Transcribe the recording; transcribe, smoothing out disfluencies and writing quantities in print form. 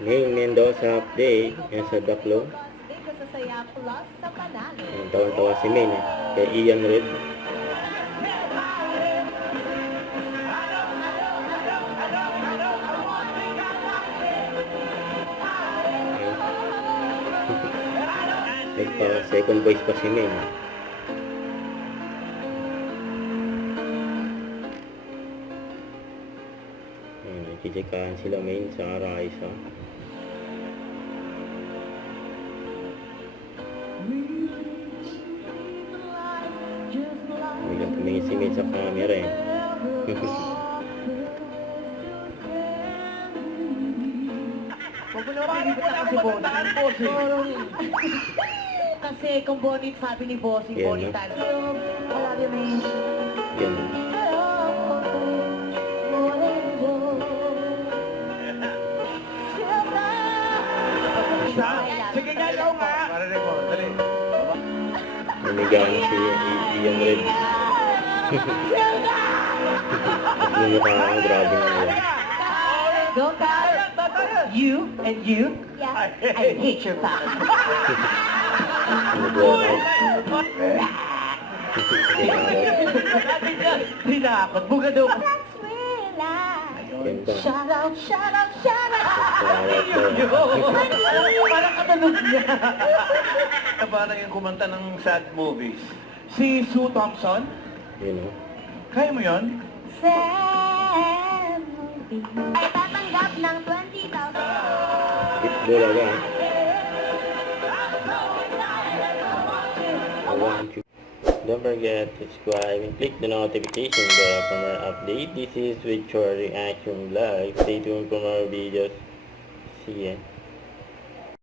Ning Mendoza update yan sa Daklo. Tawang-tawa si Maine kay Ian Red. Second voice pa si Maine. Kikikaan sila Maine sa Raisa. Biglang tumingin si Maine sa camera eh. Huwag mo naman pinipita kasi Bonnie. Kasi kung Bonnie sabi ni Bossing, Yan, Bonnie no? tayo. Wala rin Maine. Yan. Sige nga, ikaw nga. Marinig mo, dali. Namigaan si Ian Red. At yung mukha nga, grabe nga yun. Go, guys. You and you. Yeah. I hate your father. Tinakot. Bugado ka. That's real life. Ganda. Shout out, shout out, shout out. Parang katanong niya. Parang yung kumanta ng sad movies. Si Sue Thompson. Yun o. Kaya mo yun? Sad movie. Ay tatanggap ng 20,000. Pitbull agad. Don't forget to subscribe and click the notification bell for more update. This is with Chor Reaction Vlog. Stay tuned for more videos. See ya.